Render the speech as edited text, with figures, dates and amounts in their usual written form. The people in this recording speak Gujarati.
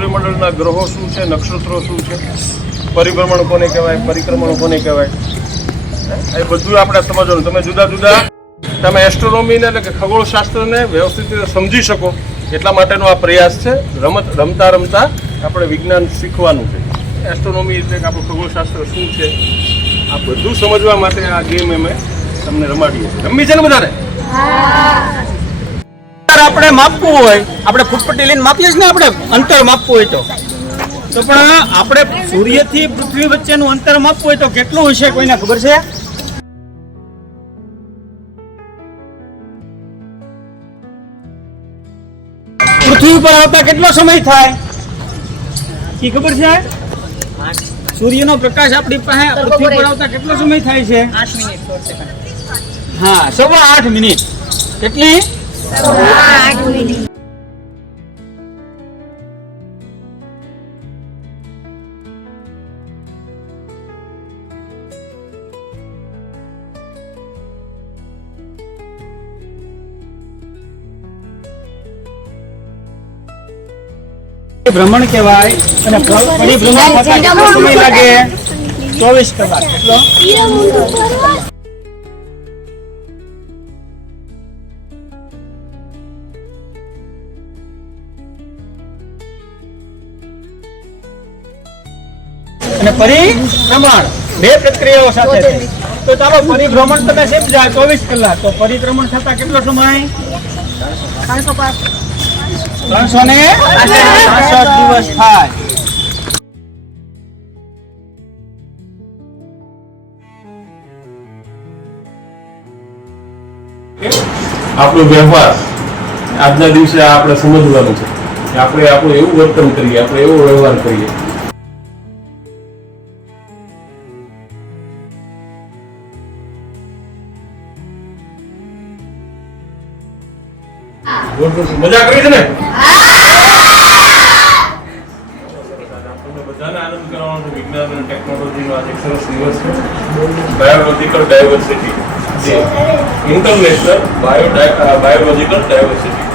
સૂર્યમંડળના ગ્રહો શું છે, નક્ષત્રો શું છે, પરિભ્રમણ કોને કહેવાય, પરિક્રમણ કોને કહેવાય, એ બધું આપણે સમજવાનું. તમે જુદા જુદા તમે એસ્ટ્રોનોમીને એટલે કે ખગોળશાસ્ત્રને વ્યવસ્થિત રીતે સમજી શકો એટલા માટેનો આ પ્રયાસ છે. રમતા રમતા આપણે વિજ્ઞાન શીખવાનું છે. એસ્ટ્રોનોમી એટલે કે આપણું ખગોળશાસ્ત્ર શું છે આ બધું સમજવા માટે આ ગેમ અમે તમને રમાડીએ છીએ. રમી છે ને બધાને? આપણે માપવું હોય આપણે ફૂટપટ્ટી લઈને માપીએ જ ને, આપણે અંતર માપવું હોય તો પણ આપણે સૂર્યથી પૃથ્વી વચ્ચેનું અંતર માપવું હોય તો કેટલું હશે, કોઈને ખબર છે? પૃથ્વી ઉપર આવતા કેટલો સમય થાય એ ખબર છે? સૂર્યનો પ્રકાશ આપણી પાસે પૃથ્વી પર આવતા કેટલો સમય થાય છે? 8 મિનિટ. હા, 8.25 મિનિટ. કેટલી? 8 મિનિટ. ભ્રમણ કહેવાય અને પરિભ્રમણ થતા કેટલો સમય લાગે? 24 કલાક. કેટલો? અને પરિભ્રમણ બે પ્રક્રિયાઓ સાથે છે. તો ચાલો પરિભ્રમણ તમે સમજાય 24 કલાક, તો પરિભ્રમણ થતા કેટલો સમય? 365 દિવસ થાય. આપણો વ્યવહાર આજના દિવસે આપણે સમજવાનું છે કે આપણે આપણું એવું વર્તન કરીએ, આપણે એવો વ્યવહાર કરીએ. મજા કરી છે ને? બધાને આનંદ કરવાનો વિજ્ઞાન અને ટેકનોલોજીનો આજે સરસ દિવસ છે. Biological diversity, international biological diversity.